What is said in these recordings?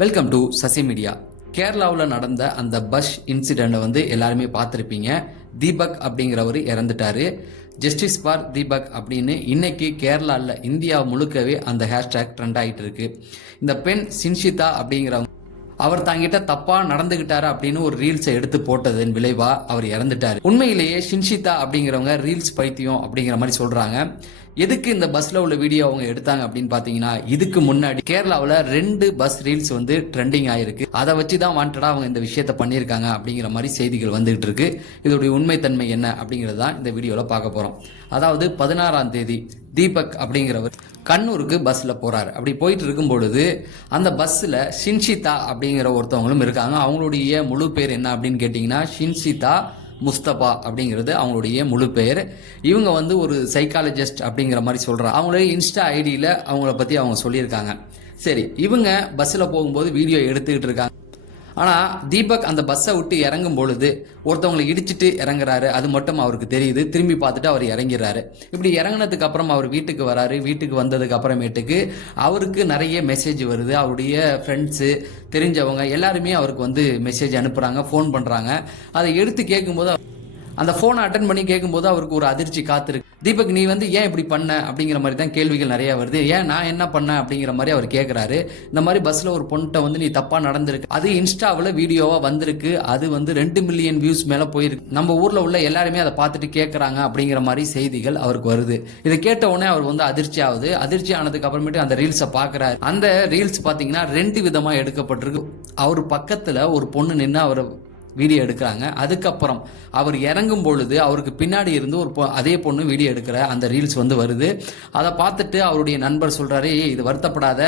Welcome to Sasi media. கேரளாவில் நடந்த அந்த பஸ் இன்சிடென்ட்டை எல்லாருமே பார்த்துருப்பீங்க. தீபக் அப்படிங்கிறவர் இறந்துட்டாரு. ஜஸ்டிஸ் ஃபார் தீபக் அப்படின்னு இன்னைக்கு கேரளாவில் இந்தியா முழுக்கவே அந்த ஹேஷ்டேக் ட்ரெண்ட் ஆகிட்டு இருக்கு. இந்த பெண் சின்ஷிதா அப்படிங்கிறவங்க அவர் தாங்கிட்ட தப்பா நடந்துகிட்டாரு அப்படின்னு ஒரு ரீல்ஸை எடுத்து போட்டதன் விளைவா அவர் இறந்துட்டாரு. உண்மையிலேயே சின்ஷிதா அப்படிங்கிறவங்க ரீல்ஸ் பைத்தியம் அப்படிங்கிற மாதிரி சொல்றாங்க. எதுக்கு இந்த பஸ்ல உள்ள வீடியோ அவங்க எடுத்தாங்க அப்படின்னு பாத்தீங்கன்னா, இதுக்கு முன்னாடி கேரளாவில் 2 பஸ் ரீல்ஸ் ட்ரெண்டிங் ஆயிருக்கு. அதை வச்சுதான் வாண்டடா அவங்க இந்த விஷயத்த பண்ணியிருக்காங்க அப்படிங்கிற மாதிரி செய்திகள் வந்துகிட்டு இருக்கு. இதோடைய உண்மைத்தன்மை என்ன அப்படிங்கிறது தான் இந்த வீடியோல பார்க்க போறோம். அதாவது 16ஆம் தேதி தீபக் அப்படிங்கிறவர் கண்ணூருக்கு பஸ்ல போறாரு. அப்படி போயிட்டு இருக்கும் பொழுது அந்த பஸ்ல ஷின்ஷிதா அப்படிங்கிற ஒருத்தவங்களும் இருக்காங்க. அவங்களுடைய முழு பேர் என்ன அப்படின்னு கேட்டீங்கன்னா, ஷின்ஷிதா முஸ்தபா அப்படிங்கிறது அவங்களுடைய முழு பெயர். இவங்க ஒரு சைக்காலஜிஸ்ட் அப்படிங்கிற மாதிரி சொல்றாங்க. அவங்களுடைய இன்ஸ்டா ஐடியில அவங்கள பத்தி அவங்க சொல்லியிருக்காங்க. சரி, இவங்க பஸ்ல போகும்போது வீடியோ எடுத்துக்கிட்டு இருக்காங்க. ஆனால் தீபக் அந்த பஸ்ஸை விட்டு இறங்கும் பொழுது ஒருத்தவங்களை இடிச்சிட்டு இறங்குறாரு. அது மட்டும் அவருக்கு தெரியுது. திரும்பி பார்த்துட்டு அவர் இறங்கிறாரு. இப்படி இறங்கினதுக்கு அப்புறம் அவர் வீட்டுக்கு வராரு. வீட்டுக்கு வந்ததுக்கு அப்புறமேட்டுக்கு அவருக்கு நிறைய மெசேஜ் வருது. அவருடைய ஃப்ரெண்ட்ஸு, தெரிஞ்சவங்க எல்லாருமே அவருக்கு மெசேஜ் அனுப்புகிறாங்க, ஃபோன் பண்ணுறாங்க. அதை எடுத்து கேட்கும்போது அந்த ஃபோனை அட்டன் பண்ணி கேட்கும்போது அவருக்கு ஒரு அதிர்ச்சி காத்திருக்கு. தீபக், நீ ஏன் இப்படி பண்ண அப்படிங்கிற மாதிரி தான் கேள்விகள் நிறைய வருது. ஏன் நான் என்ன பண்ணேன் அப்படிங்கிற மாதிரி அவர் கேட்குறாரு. இந்த மாதிரி பஸ்ல ஒரு பொண்ணை நீ தப்பா நடந்திருக்கு, அது இன்ஸ்டாவில் வீடியோவா வந்திருக்கு. அது 2 மில்லியன் வியூஸ் மேல போயிருக்கு. நம்ம ஊர்ல உள்ள எல்லாருமே அதை பார்த்துட்டு கேட்கறாங்க அப்படிங்கிற மாதிரி செய்திகள் அவருக்கு வருது. இதை கேட்ட உடனே அவர் அதிர்ச்சி ஆகுது. அதிர்ச்சி ஆனதுக்கு அப்புறமேட்டு அந்த ரீல்ஸை பார்க்குறாரு. அந்த ரீல்ஸ் பார்த்தீங்கன்னா 2 விதமா எடுக்கப்பட்டிருக்கு. அவர் பக்கத்துல ஒரு பொண்ணு நின்று அவர் வீடியோ எடுக்கிறாங்க. அதுக்கப்புறம் அவர் இறங்கும் பொழுது அவருக்கு பின்னாடி இருந்து அதே பொண்ணு வீடியோ எடுக்கிற அந்த ரீல்ஸ் வருது. அதை பார்த்துட்டு அவருடைய நண்பர் சொல்றாரு, இது வருத்தப்படாத,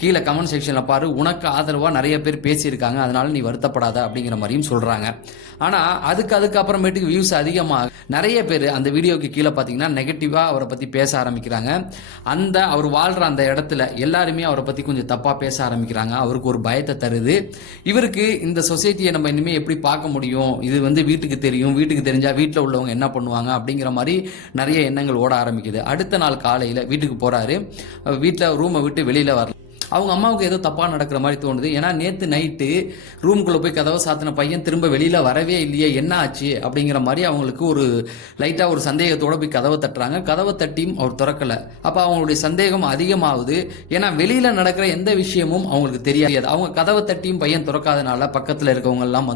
கீழே கமெண்ட் செக்ஷன்ல பாரு, உனக்கு ஆதரவா நிறைய பேர் பேசியிருக்காங்க, அதனால நீ வருத்தப்படாத அப்படிங்கிற மாதிரியும் சொல்றாங்க. ஆனா அதுக்கப்புறமேட்டுக்கு வியூஸ் அதிகமாக நிறைய பேர் அந்த வீடியோக்கு கீழே பார்த்தீங்கன்னா நெகட்டிவா அவரை பத்தி பேச ஆரம்பிக்கிறாங்க. அவர் வாழ்ற அந்த இடத்துல எல்லாருமே அவரை பத்தி கொஞ்சம் தப்பா பேச ஆரம்பிக்கிறாங்க. அவருக்கு ஒரு பயத்தை தருது. இவருக்கு இந்த சொசைட்டியை நம்ம இனிமே எப்படி பார்க்க முடியும், இது வீட்டுக்கு தெரியும், வீட்டுக்கு தெரிஞ்சா வீட்டில் உள்ளவங்க என்ன பண்ணுவாங்க அப்படிங்கிற மாதிரி நிறைய எண்ணங்கள் ஓட ஆரம்பிக்குது. அடுத்த நாள் காலையில் வீட்டுக்கு போறாரு. வீட்டில் ரூமை விட்டு வெளியில வரல. அவங்க அம்மாவுக்கு ஏதோ தப்பா நடக்கிற மாதிரி தோணுது. ஏன்னா நேற்று நைட்டு ரூம்குள்ள போய் கதவை சாத்தின பையன் திரும்ப வெளியில வரவே இல்லையே, என்ன ஆச்சு அப்படிங்கிற மாதிரி அவங்களுக்கு ஒரு லைட்டா ஒரு சந்தேகத்தோட போய் கதவை தட்டுறாங்க. கதவை தட்டியும் அவர் திறக்கல. அப்ப அவங்களுடைய சந்தேகம் அதிகமாகுது. ஏன்னா வெளியில நடக்கிற எந்த விஷயமும் அவங்களுக்கு தெரியாது. அவங்க கதவை தட்டியும் பையன் திறக்காதனால பக்கத்துல இருக்கவங்க எல்லாம்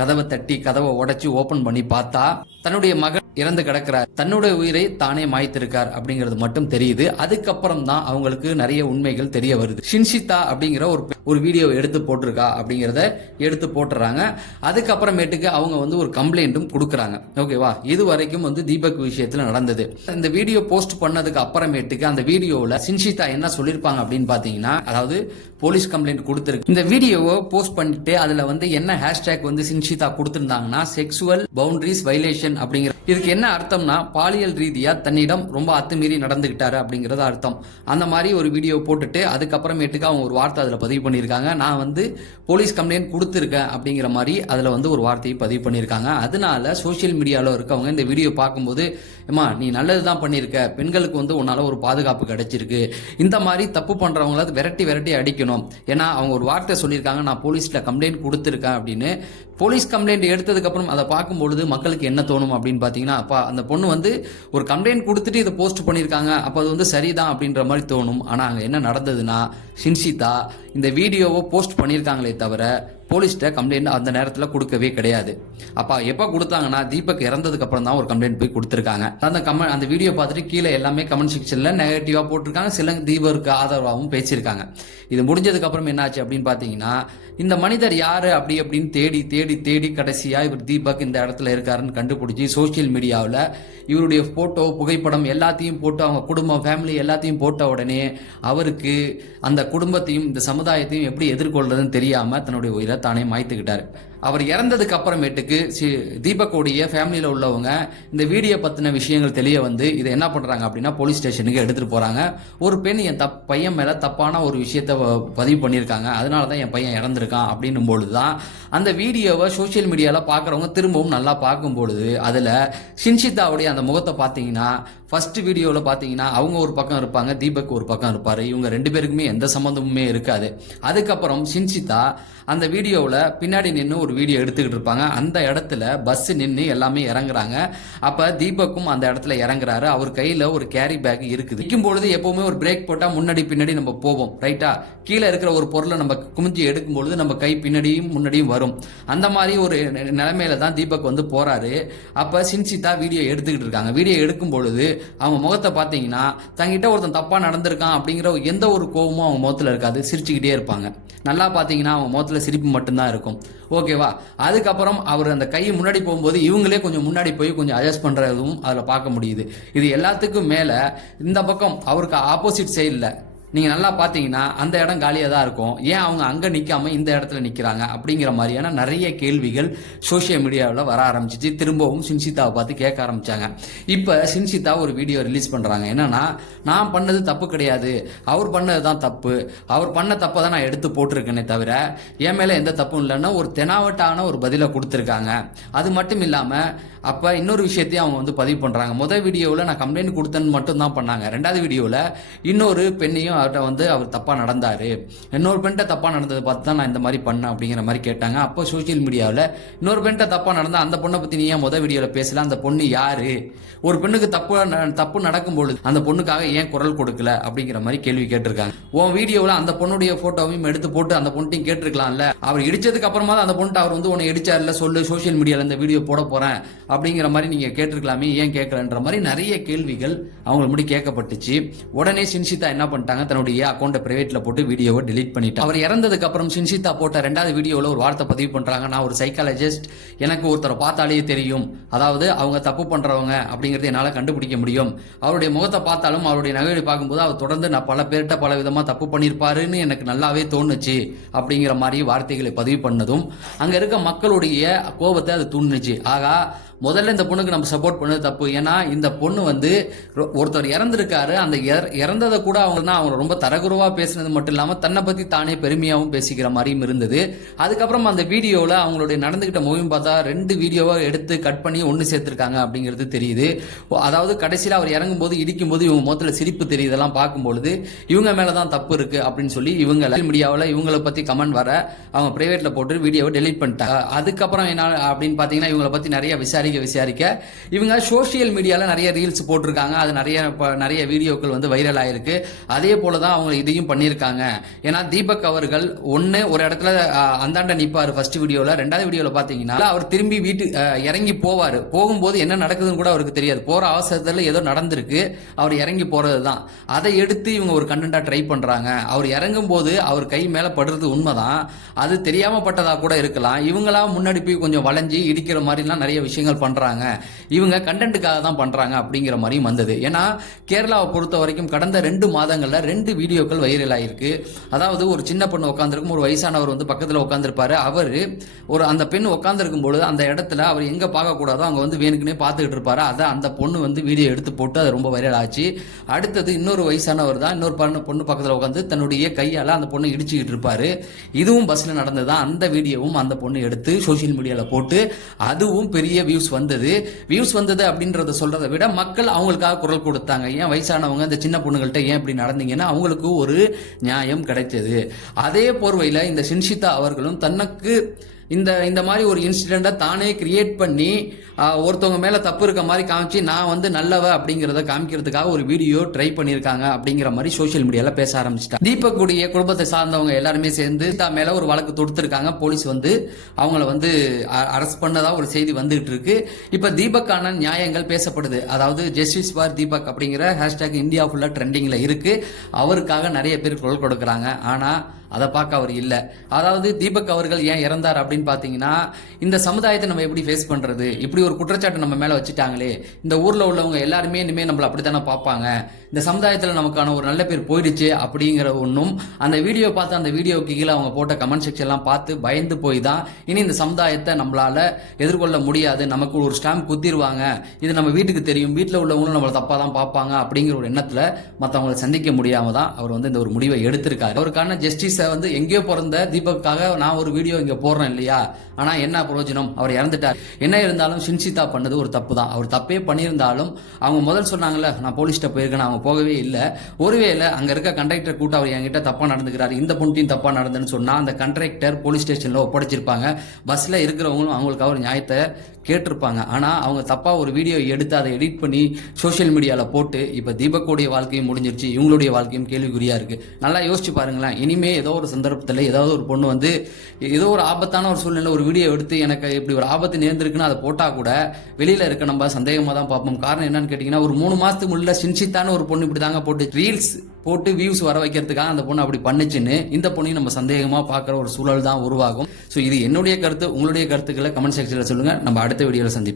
கதவை தட்டி கதவை உடைச்சு ஓபன் பண்ணி பார்த்தா தன்னுடைய மகன் இறந்து கிடக்கிறார். தன்னுடைய உயிரை தானே மாய்த்திருக்கார் அப்படிங்கிறது மட்டும் தெரியுது. அதுக்கப்புறம் தான் அவங்களுக்கு நிறைய உண்மைகள் தெரிய வருது. ஷின்ஷிதா அப்படிங்கிற ஒரு வீடியோ எடுத்து போட்டிருக்கா அப்படிங்கிறத எடுத்து போட்டுறாங்க. அதுக்கப்புறமேட்டுக்கு அவங்க ஒரு கம்ப்ளைண்ட்டும் கொடுக்குறாங்க. ஓகேவா, இது வரைக்கும் தீபக் விஷயத்துல நடந்தது. இந்த வீடியோ போஸ்ட் பண்ணதுக்கு அப்புறமேட்டுக்கு அந்த வீடியோவில் ஷின்ஷிதா என்ன சொல்லியிருப்பாங்க அப்படின்னு பாத்தீங்கன்னா, அதாவது போலீஸ் கம்ப்ளைண்ட் கொடுத்திருக்கு. இந்த வீடியோவை போஸ்ட் பண்ணிட்டு அதுல என்ன ஹேஷ்டேக் ஷின்ஷிதா கொடுத்திருந்தாங்கன்னா, செக்ஸுவல் பவுண்டரிஸ் வயலேஷன் அப்படிங்கிற. இதுக்கு என்ன அர்த்தம்னா, பாலியல் ரீதியா தன்னிடம் ரொம்ப அத்துமீறி நடந்துகிட்டாரு அப்படிங்கறது அர்த்தம். அந்த மாதிரி ஒரு வீடியோ போட்டுட்டு அதுக்கப்புறமேட்டுக்கு அவங்க ஒரு வார்த்தை அதுல பதிவு பண்ணியிருக்காங்க. நான் போலீஸ் கம்ப்ளைண்ட் கொடுத்திருக்கேன் அப்படிங்கிற மாதிரி அதுல ஒரு வார்த்தையை பதிவு பண்ணியிருக்காங்க. அதனால சோசியல் மீடியாவில் இருக்கவங்க இந்த வீடியோ பார்க்கும்போது, ஏமா நீ நல்லதுதான் பண்ணியிருக்க, பெண்களுக்கு உன்னால ஒரு பாதுகாப்பு கிடைச்சிருக்கு, இந்த மாதிரி தப்பு பண்றவங்கள விரட்டி விரட்டி அடிக்கணும். ஏன்னா அவங்க ஒரு வார்த்தை சொல்லியிருக்காங்க, நான் போலீஸ்ல கம்ப்ளைண்ட் கொடுத்திருக்கேன் அப்படின்னு. போலீஸ் கம்ப்ளைண்ட் எடுத்ததுக்கு அப்புறம் அதை பார்க்கும்பொழுது மக்களுக்கு என்ன தோணும் அப்படின்னு பாத்தீங்கன்னா, அப்பா அந்த பொண்ணு ஒரு கம்ப்ளைண்ட் கொடுத்துட்டு இதை போஸ்ட் பண்ணியிருக்காங்க, அப்போ அது சரிதான் அப்படின்ற மாதிரி தோணும். ஆனா அங்க என்ன நடந்ததுன்னா, ஷின்ஷிதா இந்த வீடியோவை போஸ்ட் பண்ணியிருக்காங்களே தவிர போலீஸ்ட கம்ப்ளைண்ட் அந்த நேரத்தில் கொடுக்கவே கிடையாது. அப்ப எப்ப கொடுத்தாங்கன்னா, தீபக் இறந்ததுக்கு அப்புறம் தான் ஒரு கம்ப்ளைண்ட் போய் கொடுத்திருக்காங்க. அந்த வீடியோ பார்த்துட்டு கீழே எல்லாமே கமெண்ட் செக்ஷன்ல நெகட்டிவா போட்டிருக்காங்க. சில தீபருக்கு ஆதரவாகவும் பேசியிருக்காங்க. இது முடிஞ்சதுக்கு அப்புறம் என்னாச்சு அப்படின்னு பாத்தீங்கன்னா, இந்த மனிதர் யாரு அப்படி அப்படின்னு தேடி தேடி தேடி கடைசியா இவர் தீபக் இந்த இடத்துல இருக்காருன்னு கண்டுபிடிச்சி சோசியல் மீடியாவில் இவருடைய போட்டோ, புகைப்படம் எல்லாத்தையும் போட்டு அவங்க குடும்பம், ஃபேமிலி எல்லாத்தையும் போட்ட உடனே அவருக்கு அந்த குடும்பத்தையும் இந்த சமுதாயத்தையும் எப்படி எதிர்கொள்றதுன்னு தெரியாம தன்னுடைய உயிரை தானே மாய்த்துக்கிட்டாரு. அவர் இறந்ததுக்கு அப்புறமேட்டுக்கு தீபக்கோடைய ஃபேமிலியில் உள்ளவங்க இந்த வீடியோ பற்றின விஷயங்கள் தெரிய வந்து இதை என்ன பண்ணுறாங்க அப்படின்னா போலீஸ் ஸ்டேஷனுக்கு எடுத்துகிட்டு போகிறாங்க. ஒரு பெண் என் பையன் மேலே தப்பான ஒரு விஷயத்தை பதிவு பண்ணியிருக்காங்க, அதனால தான் என் பையன் இறந்துருக்கான் அப்படின்னும் பொழுது தான் அந்த வீடியோவை சோஷியல் மீடியாவில் பார்க்குறவங்க திரும்பவும் நல்லா பார்க்கும் பொழுது அதில் ஷின்ஷிதாவுடைய அந்த முகத்தை பார்த்தீங்கன்னா ஃபர்ஸ்ட் வீடியோவில் பார்த்தீங்கன்னா அவங்க ஒரு பக்கம் இருப்பாங்க, தீபக் ஒரு பக்கம் இருப்பார். இவங்க ரெண்டு பேருக்குமே எந்த சம்மந்தமுமே இருக்காது. அதுக்கப்புறம் ஷின்ஷிதா அந்த வீடியோவில் பின்னாடி நின்று ஒரு வீடியோ எடுத்துக்கிட்டு இருப்பாங்க. அந்த இடத்துல பஸ் நின்று எல்லாமே இறங்குறாங்க. அப்போ தீபக்கும் அந்த இடத்துல இறங்குறாரு. அவர் கையில் ஒரு கேரி பேக் இருக்குது. நிற்கும் பொழுது எப்பவுமே ஒரு பிரேக் போட்டால் முன்னாடி பின்னாடி நம்ம போவோம், ரைட்டா? கீழே இருக்கிற ஒரு பொருளை நம்ம குமிஞ்சு எடுக்கும் பொழுது நம்ம கை பின்னாடியும் முன்னாடியும் வரும். அந்த மாதிரி ஒரு நிலைமையில தான் தீபக் வந்து போறாரு. அப்போ ஷின்ஷிதா வீடியோ எடுத்துக்கிட்டு இருக்காங்க. வீடியோ எடுக்கும் பொழுது அவங்க முகத்தை பார்த்தீங்கன்னா தங்கிட்ட ஒருத்தன் தப்பா நடந்திருக்கான் அப்படிங்கிற எந்த ஒரு கோபமும் அவங்க முகத்தில் இருக்காது, சிரிச்சுக்கிட்டே இருப்பாங்க. நல்லா பார்த்தீங்கன்னா அவங்க முகத்தில் சிரிப்பு மட்டும்தான் இருக்கும், ஓகேவா? அதுக்கப்புறம் அவர் அந்த கையை முன்னாடி போகும்போது இவங்களே கொஞ்சம் முன்னாடி போய் கொஞ்சம் அட்ஜஸ்ட் பண்ணுறதும் அதில் பார்க்க முடியுது. இது எல்லாத்துக்கும் மேலே இந்த பக்கம் அவருக்கு ஆப்போசிட் சைடில் நீங்கள் நல்லா பார்த்தீங்கன்னா அந்த இடம் காலியாக தான் இருக்கும். ஏன் அவங்க அங்கே நிற்காம இந்த இடத்துல நிற்கிறாங்க அப்படிங்கிற மாதிரியான நிறைய கேள்விகள் சோஷியல் மீடியாவில் வர ஆரம்பிச்சிச்சு. திரும்பவும் ஷின்ஷிதாவை பார்த்து கேட்க ஆரம்பித்தாங்க. இப்போ ஷின்ஷிதா ஒரு வீடியோ ரிலீஸ் பண்ணுறாங்க. என்னன்னா, நான் பண்ணது தப்பு கிடையாது, அவர் பண்ணது தான் தப்பு, அவர் பண்ண தப்பை தான் நான் எடுத்து போட்டிருக்கேனே தவிர என் மேலே எந்த தப்பும் இல்லைன்னா ஒரு தெனாவட்டான ஒரு பதிலை கொடுத்துருக்காங்க. அது மட்டும் இல்லாமல் அப்போ இன்னொரு விஷயத்தையும் அவங்க வந்து பதிவு பண்ணுறாங்க. முதல் வீடியோவில் நான் கம்ப்ளைண்ட் கொடுத்தேன்னு மட்டும் தான் பண்ணாங்க. ரெண்டாவது வீடியோவில் இன்னொரு பெண்ணையும் அவர்கிட்ட வந்து அவர் தப்பாக நடந்தார், இன்னொரு பெண்கிட்ட தப்பாக நடந்ததை பார்த்து தான் நான் இந்த மாதிரி பண்ணேன் அப்படிங்கிற மாதிரி கேட்டாங்க. அப்போ சோஷியல் மீடியாவில் இன்னொரு பெண்கிட்ட தப்பாக நடந்தால் அந்த பொண்ணை பற்றி நீ ஏன் முதல் வீடியோவில் பேசல, அந்த பொண்ணு யாரு, ஒரு பெண்ணுக்கு தப்பு நடக்கும்பொழுது அந்த பொண்ணுக்காக ஏன் குரல் கொடுக்கல அப்படிங்கிற மாதிரி கேள்வி கேட்டிருக்காங்க. உன் வீடியோவில் அந்த பொண்ணுடைய போட்டோவையும் எடுத்து போட்டு அந்த பொண்ணையும் கேட்டிருக்கலாம்ல, அவர் இடிச்சதுக்கு அப்புறமா தான் அந்த பொண்ணு அவர் வந்து உன்னை இடிச்சார்ல சொல்லு, சோஷியல் மீடியாவில் இந்த வீடியோ போட போறேன் அப்படிங்கிற மாதிரி நீங்க கேட்டிருக்கலாமே, ஏன் கேட்கலன்ற மாதிரி நிறைய கேள்விகள் அவங்க முடி கேட்கப்பட்டுச்சு. உடனே ஷின்ஷிதா என்ன பண்ணிட்டாங்க, தன்னுடைய அக்கௌண்ட்டை பிரைவேட்ல போட்டு வீடியோவை டெலீட் பண்ணிட்டாங்க. அவர் இறந்ததுக்கு அப்புறம் ஷின்ஷிதா போட்ட ரெண்டாவது வீடியோவில் ஒரு வார்த்தை பதிவு பண்றாங்க, நான் ஒரு சைக்காலஜிஸ்ட், எனக்கு ஒருத்தரை பார்த்தாலே தெரியும், அதாவது அவங்க தப்பு பண்றவங்க அப்படிங்கறத என்னால் கண்டுபிடிக்க முடியும். அவருடைய முகத்தை பார்த்தாலும் அவருடைய நகையை பார்க்கும்போது அவர் தொடர்ந்து நான் பல பேர்கிட்ட பல விதமாக தப்பு பண்ணியிருப்பாருன்னு எனக்கு நல்லாவே தோணுச்சு அப்படிங்கிற மாதிரி வார்த்தைகளை பதிவு பண்ணதும் அங்கே இருக்க மக்களுடைய கோபத்தை அது தூண்டுச்சு. ஆகா, முதல்ல இந்த பொண்ணுக்கு நம்ம சப்போர்ட் பண்ணது தப்பு. ஏன்னா இந்த பொண்ணு வந்து ஒருத்தர் இறந்துருக்காரு, அந்த இறந்ததை கூட அவங்க ரொம்ப தரகுறவா பேசினது மட்டும் இல்லாமல் தன்னை பற்றி தானே பெருமையாகவும் பேசிக்கிற மாதிரியும் இருந்தது. அதுக்கப்புறம் அந்த வீடியோவில் அவங்களுடைய நடந்துகிட்ட மூவியும் பார்த்தா 2 வீடியோவை எடுத்து கட் பண்ணி ஒன்று சேர்த்துருக்காங்க அப்படிங்கிறது தெரியுது. அதாவது கடைசியில் அவர் இறங்கும் போது இடிக்கும் போது இவங்க முகத்தில் சிரிப்பு தெரியுதெல்லாம் பார்க்கும்பொழுது இவங்க மேலே தான் தப்பு இருக்கு அப்படின்னு சொல்லி இவங்க மீடியாவில் இவங்களை பற்றி கமெண்ட் வர அவங்க பிரைவேட்டில் போட்டு வீடியோவை டெலீட் பண்ணிட்டாங்க. அதுக்கப்புறம் என்ன அப்படின்னு பார்த்தீங்கன்னா இவங்களை பற்றி நிறைய விசாரிக்க இவங்க சோஷியல் மீடியால நிறைய ரீல்ஸ் போட்டிருக்காங்க. அது நிறைய வீடியோக்கள் வந்து வைரல் ஆயிருக்கு. அதே போலதான் அவங்க இதையும் பண்ணியிருக்காங்க. ஏன்னா தீபக் அவர்கள் ஒரு இடத்துல அந்தாண்ட நிப்பாரு ஃபர்ஸ்ட் வீடியோல. ரெண்டாவது வீடியோல பாத்தீங்கன்னா அவர் திரும்பி இறங்கி போவாரு. போகும்போது என்ன நடக்குதுன்னு கூட அவருக்கு தெரியாது. போற அவசரத்துல ஏதோ நடந்திருக்கு, அவர் இறங்கி போறதுதான். அதை எடுத்து இவங்க ஒரு கண்டென்ட்டா ட்ரை பண்றாங்க. அவர் இறங்கும் போது அவர் கை மேல படுறது உண்மைதான், அது தெரியாம பட்டதா கூட இருக்கலாம். இவங்களா முன்னாடி போய் கொஞ்சம் வளைஞ்சி இடிக்கிற மாதிரிலாம் நிறைய விஷயங்கள் பண்றாங்க. இவங்க கண்டென்ட்டுக்காக தான் பண்றாங்க அப்படிங்கிற மாதிரியும் வந்தது. ஏன்னா கேரளாவை பொறுத்த வரைக்கும் கடந்த 2 மாதங்கள்ல 2 வீடியோக்கள் வைரல் ஆயிருக்கு. அதாவது ஒரு சின்ன பொண்ணு உட்காந்துருக்கும், ஒரு வயசானவர் வந்து பக்கத்துல உட்காந்துருப்பாரு. அவரு அந்த பெண் உட்காந்துருக்கும் பொழுது அந்த இடத்துல அவர் எங்க பார்க்க கூடாதோ அங்க வந்து வேணுக்குனே பார்த்துக்கிட்டு இருப்பாரு. அதை அந்த பொண்ணு வந்து வீடியோ எடுத்து போட்டு அது ரொம்ப வைரல் ஆச்சு. அடுத்தது இன்னொரு வயசானவர் தான் இன்னொரு பொண்ணு பக்கத்துல உட்காந்து தன்னுடைய கையால அந்த பொண்ணை இடிச்சுக்கிட்டு இருப்பாரு. இதுவும் பஸ்ல நடந்ததுதான். அந்த வீடியோவும் அந்த பொண்ணு எடுத்து சோசியல் மீடியால போட்டு அதுவும் பெரிய வியூஸ் வந்தது அப்படின்றத சொல்றதை விட மக்கள் அவங்களுக்காக குரல் கொடுத்தாங்க. ஏன் வயசானவங்க இந்த சின்ன பொண்ணுகள்கிட்ட ஏன் இப்படி நடந்தீங்கன்னா அவங்களுக்கு ஒரு நியாயம் கிடைச்சது. அதே போர்வையில் இந்த ஷின்ஷிதா அவர்களும் தனக்கு இந்த மாதிரி ஒரு இன்சிடென்ட்டை தானே கிரியேட் பண்ணி ஒருத்தவங்க மேல தப்பு இருக்க மாதிரி காமிச்சு நான் வந்து நல்லவ அப்படிங்கிறத காமிக்கிறதுக்காக ஒரு வீடியோ ட்ரை பண்ணியிருக்காங்க அப்படிங்கிற மாதிரி சோஷியல் மீடியால பேச ஆரம்பிச்சிட்டாங்க. தீபக் உடைய குடும்பத்தை சார்ந்தவங்க எல்லாருமே சேர்ந்து மேல ஒரு வழக்கு தொடுத்திருக்காங்க. போலீஸ் வந்து அவங்கள வந்து அரெஸ்ட் பண்ணதா ஒரு செய்தி வந்துகிட்டு இருக்கு. இப்ப தீபக்கான நியாயங்கள் பேசப்படுது. அதாவது ஜஸ்டிஸ் ஃபார் தீபக் அப்படிங்கிற ஹேஷ்டாக் இந்தியா ஃபுல்லா ட்ரெண்டிங்ல இருக்கு. அவருக்காக நிறைய பேர் குரல் கொடுக்கறாங்க. ஆனா அதை பார்க்க அவர் இல்லை. அதாவது தீபக் அவர்கள் ஏன் இறந்தார் அப்படின்னு பார்த்தீங்கன்னா இந்த சமுதாயத்தை நம்ம எப்படி ஃபேஸ் பண்றது, இப்படி ஒரு குற்றச்சாட்டு நம்ம மேல வச்சுட்டாங்களே, இந்த ஊர்ல உள்ளவங்க எல்லாருமே இனிமேல் நம்மள அப்படித்தானே பார்ப்பாங்க, இந்த சமுதாயத்தில் நமக்கான ஒரு நல்ல பேர் போயிடுச்சு அப்படிங்கிற ஒன்றும் அந்த வீடியோ பார்த்து அந்த வீடியோக்கு கீழே அவங்க போட்ட கமெண்ட் செக்ஷன் எல்லாம் பார்த்து பயந்து போய் தான் இனி இந்த சமுதாயத்தை நம்மளால எதிர்கொள்ள முடியாது, நமக்கு ஒரு ஸ்டாம்ப் குத்திடுவாங்க, இது நம்ம வீட்டுக்கு தெரியும், வீட்டில் உள்ளவங்களும் நம்மளை தப்பாக தான் பார்ப்பாங்க அப்படிங்கிற ஒரு எண்ணத்தில் மற்றவங்களை சந்திக்க முடியாம தான் அவர் வந்து இந்த ஒரு முடிவை எடுத்திருக்காரு. அவருக்கான ஜஸ்டிஸை வந்து எங்கேயோ பிறந்த தீபக்காக நான் ஒரு வீடியோ இங்கே போடுறேன் இல்லையா, ஆனால் என்ன பிரயோஜனம், அவர் இறந்துட்டார். என்ன இருந்தாலும் ஷின்ஷிதா பண்ணது ஒரு தப்பு தான். அவர் தப்பே பண்ணியிருந்தாலும் அவங்க முதல் சொன்னாங்கல்ல நான் போலீஸ்கிட்ட போயிருக்கேன், அவங்க போகவே இல்லை. ஒருவேளை அங்கே இருக்க கண்டக்டர் கூட்டம் அவர் என்கிட்ட தப்பாக நடந்துக்கிறாரு, இந்த பொண்ணையும் தப்பாக நடந்துன்னு சொன்னால் அந்த கண்டக்டர் போலீஸ் ஸ்டேஷனில் ஒப்படைச்சிருப்பாங்க. பஸ்ஸில் இருக்கிறவங்களும் அவங்களுக்கு அவர் நியாயத்தை கேட்டிருப்பாங்க. ஆனால் அவங்க தப்பாக ஒரு வீடியோ எடுத்து அதை எடிட் பண்ணி சோஷியல் மீடியாவில் போட்டு இப்போ தீபக்குடைய வாழ்க்கையும் முடிஞ்சிருச்சு, இவங்களுடைய வாழ்க்கையும் கேள்விக்குறியாக இருக்குது. நல்லா யோசிச்சு பாருங்களேன். இனிமே ஏதோ ஒரு சந்தர்ப்பத்தில் ஏதாவது ஒரு பொண்ணு வந்து ஏதோ ஒரு ஆபத்தான ஒரு சூழ்நிலை ஒரு வீடியோ எடுத்து எனக்கு இப்படி ஒரு ஆபத்து நேர்ந்திருக்குன்னு அதை போட்டால் கூட வெளியில் இருக்க நம்ம சந்தேகமாக தான் பார்ப்போம். காரணம் என்னன்னு கேட்டிங்கன்னா, ஒரு 3 மாதத்துக்கு முள்ள ஷின்ஷிதான ஒரு பொண்ணு இப்படி தாங்க போட்டு ரீல்ஸ் போட்டு வியூஸ் வர வைக்கிறதுக்காக அந்த பொண்ணு அப்படி பண்ணுச்சுன்னு இந்த பொண்ணையும் நம்ம சந்தேகமாக பார்க்குற ஒரு சூழல் தான் உருவாகும். ஸோ இது என்னுடைய கருத்து. உங்களுடைய கருத்துக்களை கமெண்ட் செக்ஷனில் சொல்லுங்கள். நம்ம அடுத்த வீடியோவில் சந்திப்போம்.